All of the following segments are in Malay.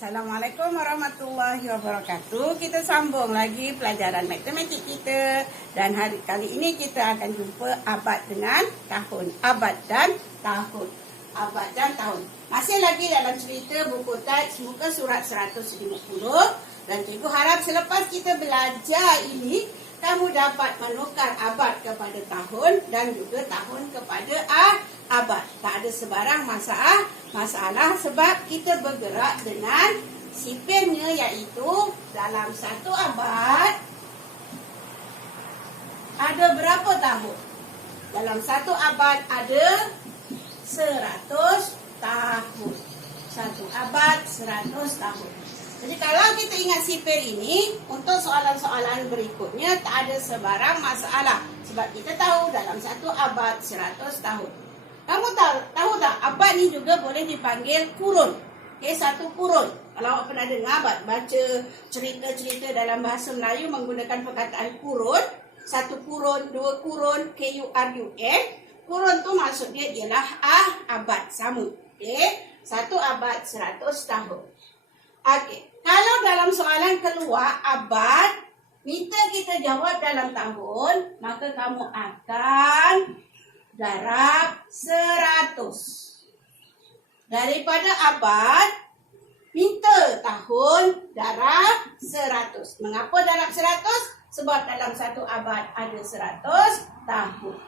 Assalamualaikum warahmatullahi wabarakatuh. Kita sambung lagi pelajaran matematik kita. Dan hari kali ini kita akan jumpa abad dengan tahun. Abad dan tahun. Abad dan tahun. Masih lagi dalam cerita buku teks muka surat 150. Dan cikgu harap selepas kita belajar ini, kamu dapat menukar abad kepada tahun dan juga tahun kepada abad. Tak ada sebarang masalah sebab kita bergerak dengan sipirnya, iaitu dalam satu abad ada berapa tahun? Dalam satu abad ada 100 tahun. Satu abad 100 tahun. Jadi kalau kita ingat sipir ini, untuk soalan-soalan berikutnya tak ada sebarang masalah. Sebab kita tahu dalam satu abad 100 tahun. Kamu tahu tak, abad ni juga boleh dipanggil kurun. Okay, satu kurun. Kalau awak pernah dengar baca cerita-cerita dalam bahasa Melayu menggunakan perkataan kurun. Satu kurun, dua kurun, KURUN. Kurun tu maksud dia ialah abad sama. Okay, satu abad 100 tahun. Okey, kalau dalam soalan keluar abad, minta kita jawab dalam tahun, maka kamu akan darab 100. Daripada abad, minta tahun, darab 100. Mengapa darab 100? Sebab dalam satu abad ada 100 tahun.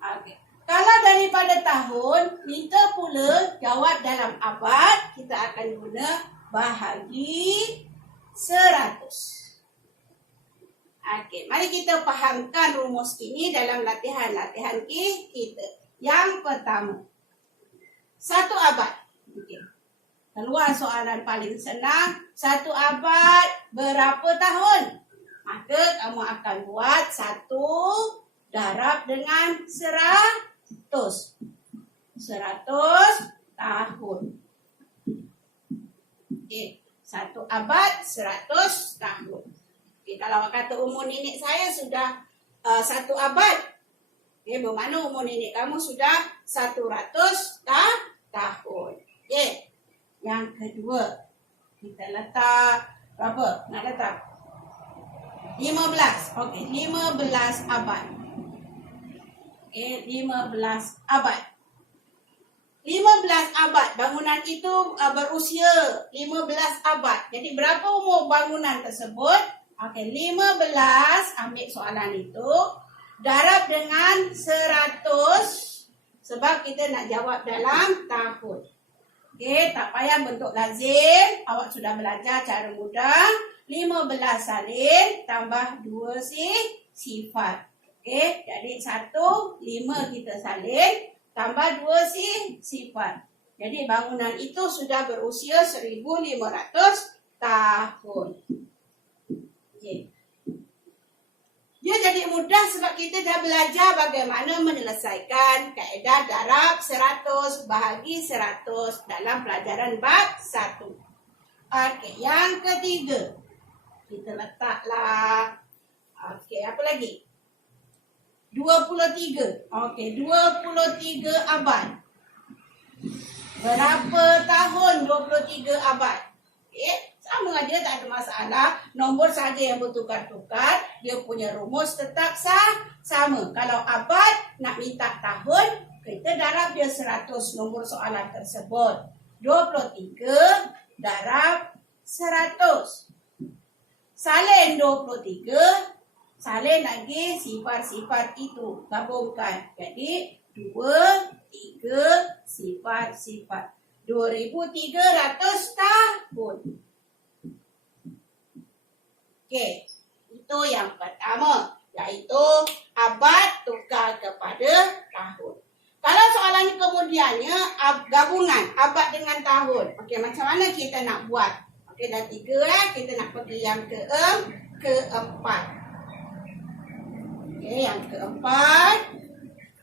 Okey. Kalau daripada tahun, minta pula jawab dalam abad, kita akan guna bahagi 100. Okey, mari kita fahamkan rumus ini dalam latihan-latihan kita. Yang pertama, satu abad. Okey. Keluar soalan paling senang, satu abad berapa tahun? Maka kamu akan buat 1 darab dengan 100. 100 tahun. Okey, satu abad 100 tahun. Okay, kalau kata umur nenek saya sudah 1 abad, okay, bermakna umur nenek kamu sudah 100 tahun. Okay. Yang kedua, kita letak berapa? Nak letak 15. Okay, 15 abad. Okay, 15 abad. 15 abad. Bangunan itu berusia 15 abad. Jadi berapa umur bangunan tersebut? Okey, 15, ambil soalan itu, darab dengan 100, sebab kita nak jawab dalam tahun. Okey, tak payah bentuk lazim, awak sudah belajar cara mudah. 15 salin tambah 2 sifat. Okey, jadi 1, 5 kita salin, tambah 2 sifat. Jadi bangunan itu sudah berusia 1500 tahun. Okay. Dia jadi mudah sebab kita dah belajar bagaimana menyelesaikan kaedah darab 100 bahagi 100 dalam pelajaran bab 1. Okey, yang ketiga. Kita letaklah. Okey, apa lagi? 23. Okey, 23 abad. Berapa tahun 23 abad? Okey. Sama aja, tak ada masalah. Nombor saja yang bertukar-tukar. Dia punya rumus tetap sama. Kalau abad nak minta tahun, kita darab dia 100 nombor soalan tersebut. 23 darab 100. Salin 23. Salin lagi sifar-sifar itu. Gabungkan. Jadi 2, 3, sifar-sifar. 2300 tahun. Okey, itu yang pertama, iaitu abad tukar kepada tahun. Kalau soalan kemudiannya gabungan abad dengan tahun. Okey, macam mana kita nak buat? Okey, dah 3 lah, kita nak pergi yang keempat. Okey, yang keempat,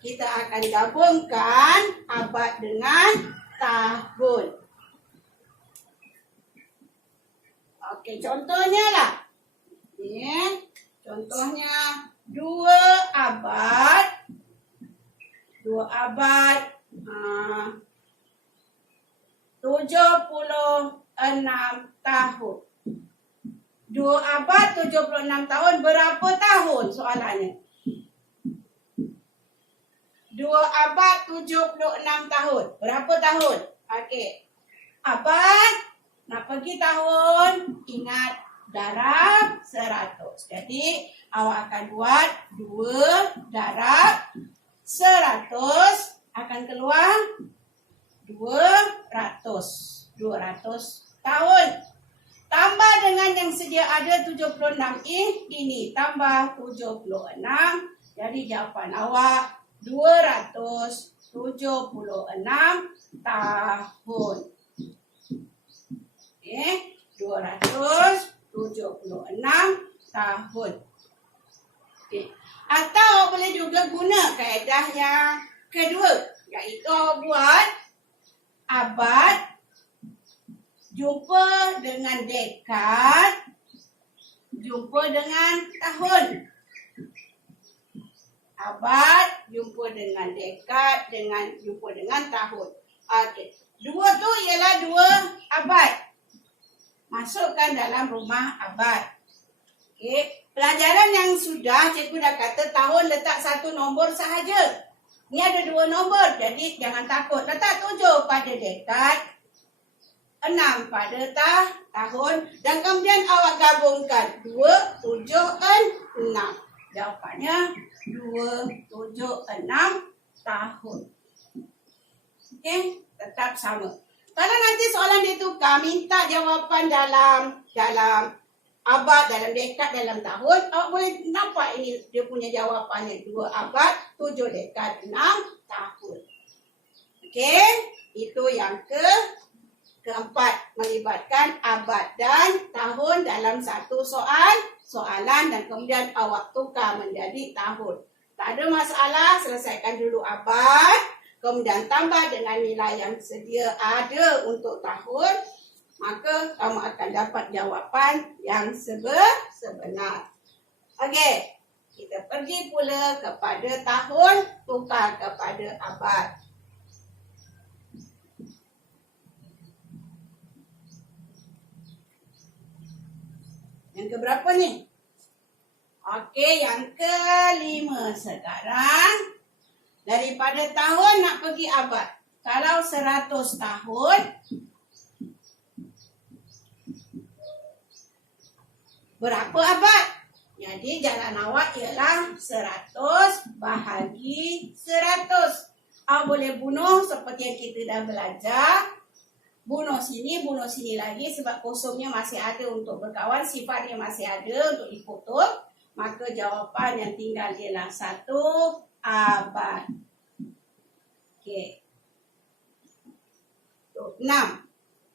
kita akan gabungkan abad dengan tahun. Okey, contohnya lah. Contohnya 2 abad 70 tahun. 2 abad 76 tahun berapa tahun soalannya? 2 abad 76 tahun. Berapa tahun? Okey. Abad, nak pergi tahun, ingat darab 100. Jadi, awak akan buat 2 darab 100 akan keluar 200. 200 tahun. Tambah dengan yang sedia ada 76 ini tambah 76. Jadi jawapan awak 276 tahun. Okey, 276 tahun. Okey. Atau boleh juga guna kaedah yang kedua, iaitu buat abad jumpa dengan dekad jumpa dengan tahun. Abad jumpa dengan dekad jumpa dengan tahun. Okey. 2 tu ialah 2 abad. Masukkan dalam rumah abad. Okey. Pelajaran yang sudah, cikgu dah kata tahun letak 1 nombor sahaja. Ni ada 2 nombor. Jadi jangan takut. Letak 7 pada dekad, 6 pada tahun. Dan kemudian awak gabungkan 2, 7, 6. Jawapannya 276 tahun. Okey, tetap sama. Kalau nanti soalan ditukar, minta jawapan dalam abad, dalam dekad, dalam tahun, awak boleh nampak ini dia punya jawapannya 2 abad, 7 dekad, 6 tahun. Okey, itu yang keempat, melibatkan abad dan tahun dalam satu soalan dan kemudian awak tukar menjadi tahun. Tak ada masalah, selesaikan dulu abad, kemudian tambah dengan nilai yang sedia ada untuk tahun, maka kamu akan dapat jawapan yang sebenar. Okey, kita pergi pula kepada tahun, tukar kepada abad. Yang keberapa ni? Okey, yang kelima sekarang. Daripada tahun nak pergi abad. Kalau 100 tahun, berapa abad? Jadi jalan awak ialah 100 bahagi 100. Awak boleh bunuh seperti yang kita dah belajar. Bunuh sini lagi sebab kosongnya masih ada untuk berkawan, sifatnya masih ada untuk dipotong. Maka jawapan yang tinggal ialah 1 abad. Okey. 6.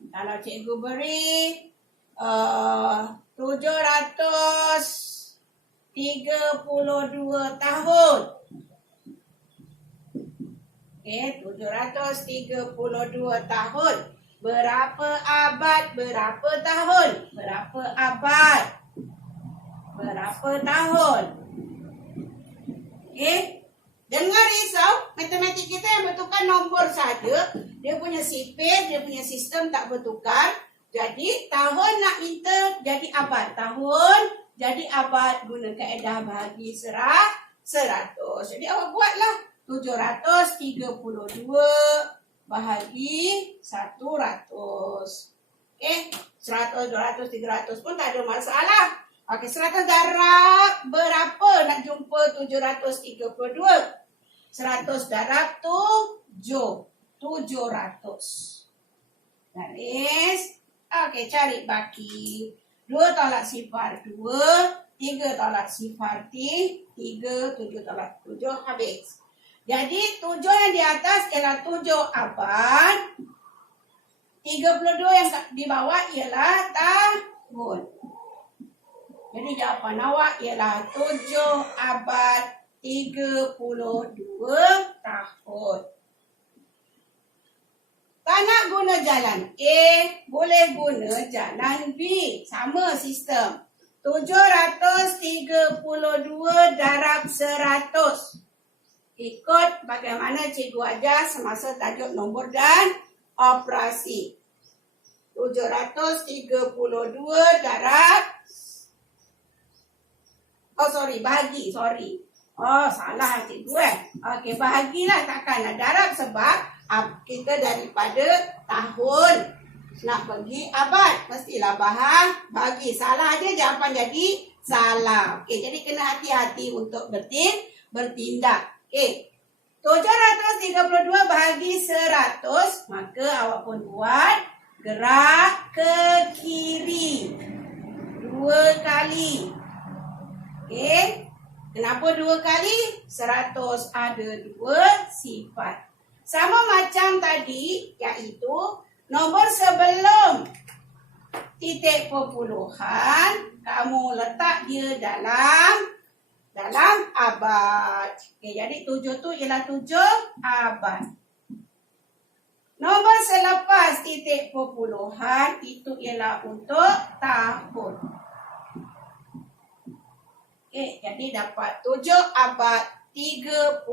Kalau cikgu beri 732 tahun. Okey, 732 tahun. Berapa abad, berapa tahun? Berapa abad? Berapa tahun? Okey. Jangan risau, matematik kita yang bertukar nombor saja. Dia punya sifat, dia punya sistem tak bertukar. Jadi tahun nak minta jadi abad. Tahun jadi abad guna kaedah bahagi 100. Jadi awak buatlah 732 bahagi 100. Okey, 100, 200, 300 pun tak ada masalah. Okey, 100 darab berapa nak jumpa 732? 100 darab 7. 700. Garis. Okey, cari baki. 2 tolak sifar 2. 3 tolak sifar 3. 7 tolak 7. Habis. Jadi 7 yang di atas ialah 7 abad. 32 yang di bawah ialah tahun. Jadi jawapan awak ialah 7 abad 32 tahun. Tak nak guna jalan A, boleh guna jalan B. Sama sistem. 732 darab 100. Ikut bagaimana cikgu ajar semasa tajuk nombor dan operasi. 732 darab. Oh sorry, bahagi, sorry. Oh salah cikgu Okey, bahagilah takkan nak darab sebab kita daripada tahun nak pergi abad. Mestilah bahagi. Salah je jawapan jadi salah. Okey, jadi kena hati-hati untuk bertindak. Okey. 732 bahagi 100, maka awak pun buat gerak ke kiri 2 kali. Okey. Kenapa 2 kali? 100 ada 2 sifat. Sama macam tadi, iaitu nombor sebelum titik perpuluhan, kamu letak dia dalam abad. Okey, jadi 7 tu ialah 7 abad. Nombor selepas titik perpuluhan itu ialah untuk tahun. Okey, jadi dapat 7 abad 32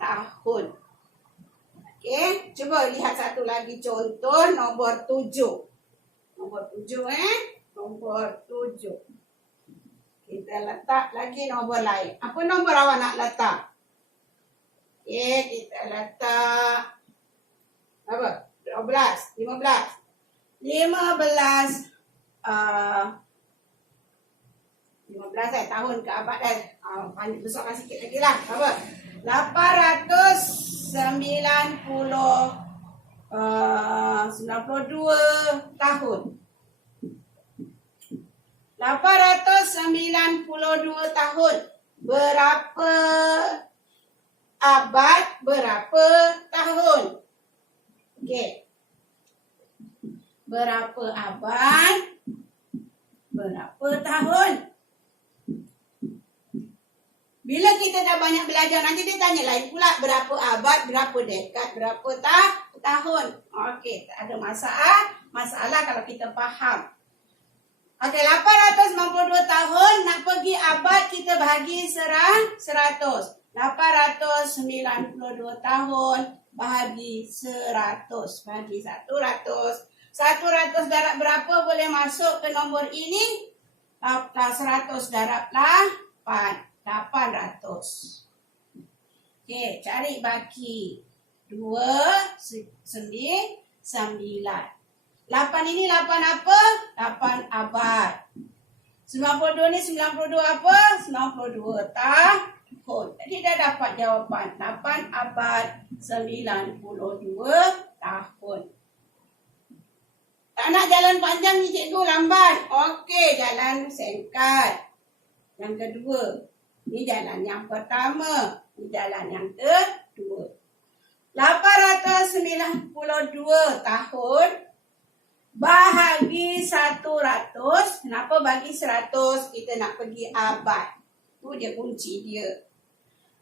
tahun. Okey, cuba lihat satu lagi contoh nombor 7. Nombor 7 Nombor 7. Kita letak lagi nombor lain. Apa nombor awak nak letak? Okey, kita letak apa? 12, 15. 15 tahun ke abad besarkan sikit lagi lah. Apa? 892 tahun. 892 tahun. Berapa abad, berapa tahun? Okey. Berapa abad, berapa tahun? Bila kita dah banyak belajar, nanti dia tanya lain pula. Berapa abad, berapa dekad, berapa tahun. Okey, tak ada masalah kalau kita faham. Okey, 892 tahun, nak pergi abad kita bahagi 100. 892 tahun bahagi 100. Bahagi 100. 100 darab berapa boleh masuk ke nombor ini? 100 darab 8. 800. Okey, cari baki 2, 9. 8 ini 8 apa? 8 abad. 92 ni 92 apa? 92 tahun. Jadi dah dapat jawapan. 8 abad 92 tahun. Tak nak jalan panjang ni cikgu, lambat. Okey, jalan singkat. Yang kedua. Ini jalan yang pertama. Ini jalan yang kedua. 892 tahun bahagi 100. Kenapa bagi 100? Kita nak pergi abad. Tu dia kunci dia.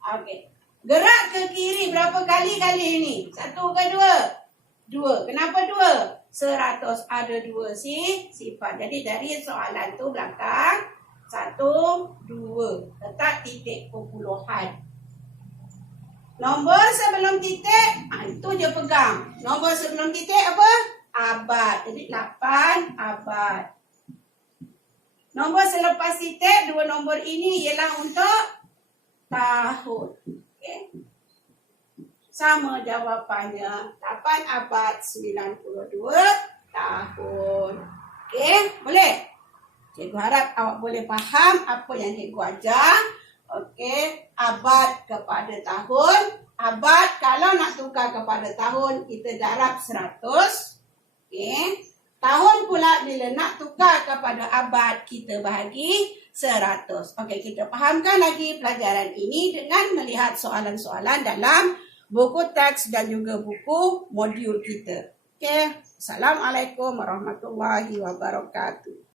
Okey. Gerak ke kiri berapa kali ini? 1 ke 2? 2. Kenapa 2? 100 ada 2 sifat. Jadi dari soalan tu belakang 1, 2. Letak titik perpuluhan. Nombor sebelum titik, itu je pegang. Nombor sebelum titik apa? Abad. Jadi 8 abad. Nombor selepas titik, 2 nombor ini ialah untuk tahun. Okey. Sama jawapannya. 8 abad 92 tahun. Okey, boleh? Cikgu harap awak boleh faham apa yang cikgu ajar. Okey, abad kepada tahun. Abad kalau nak tukar kepada tahun, kita darab 100. Okey. Tahun pula bila nak tukar kepada abad, kita bahagi 100. Okey, kita fahamkan lagi pelajaran ini dengan melihat soalan-soalan dalam buku teks dan juga buku modul kita. Okey. Assalamualaikum warahmatullahi wabarakatuh.